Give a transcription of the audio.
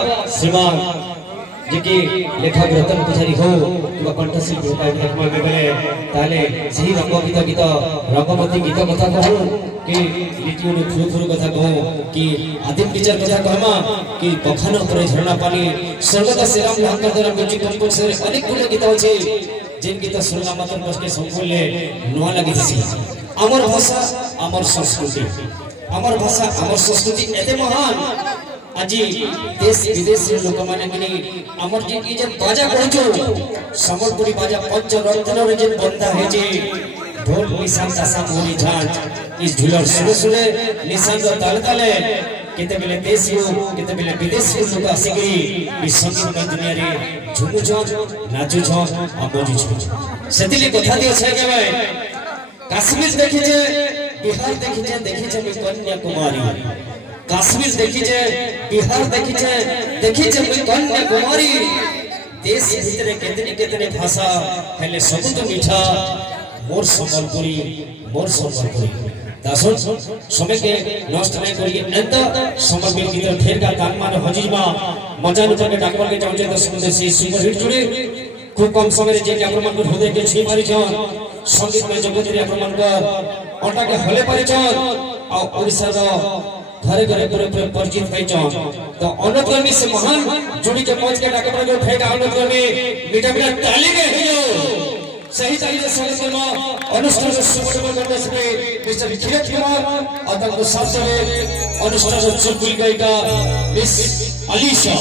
श्रीमान जेकी लेखक रतन पुजारी हो कि कंठशिल्पी देखा बेले ताले सही रंग गीत गीत रंगमती गीत कथा कहूँ कि लिटियो फुरु फुरु कथा कहूँ कि आदिम टीचर कथा कहमा कि बखान पर झरना पानी स्वर्गत श्रीराम भांकर द्वारा म्यूजिक कंपोज से अनेक गुण गीत अच्छे जिन गीत सुनला मात्र बस के संकुले नुआ लगी थी। अमर भाषा अमर संस्कृति अमर भाषा अमर संस्कृति एते महान आज देश विदेश लोक माने मिनी अमर जी की जे बाजा कहजो संबलपुरी बाजा पंच रत्न रे जे बंदा है जे ढोल निशान तासा मोरी झांझ इस झुलर सुने सुने निशान रो ताल ताले केते बेले देशी हो केते बेले विदेशी लोक आसिकरी इस संगीत दुनिया रे झुमु छ नाचु छ अबोजु छ सेतिले कथा दियो छै के भाई कश्मीर देखि जे बिहार देखि जे कन्याकुमारी कश्मीर देखीचे बिहार देखीचे मुई कन्याकुमारी देश भीतर केतनी केतनी भाषा हेले सब तो मीठा मोर संबलपुरी दासन समय के नष्ट नहीं करिए नंत संबलपुरी गीत ढेर का कान माने हजीमा मजा लुटा के डाकवर के जाउचे तो संदेशी सुपर हिट जुड़े खूब कम समय जे के आक्रमण को हृदय के छी मारी छन संगीत में जगत रे आक्रमण कर अटा के हले पारी छन आ ओडिसा रो घरे घरे पूरे परिचित पहचान तो अनुक्रमी से महान जुड़ी के पहुंच के डाकपर को फेंका अनुक्रमी मीठा मीठा ताली में है जो सही ताली से स्वागत करना अनुष्ठान को सुबह करने से मिस्टर खिरत कुमार और तक साथ में अनुष्ठान को चुटकुली गायिका मिस अलीशा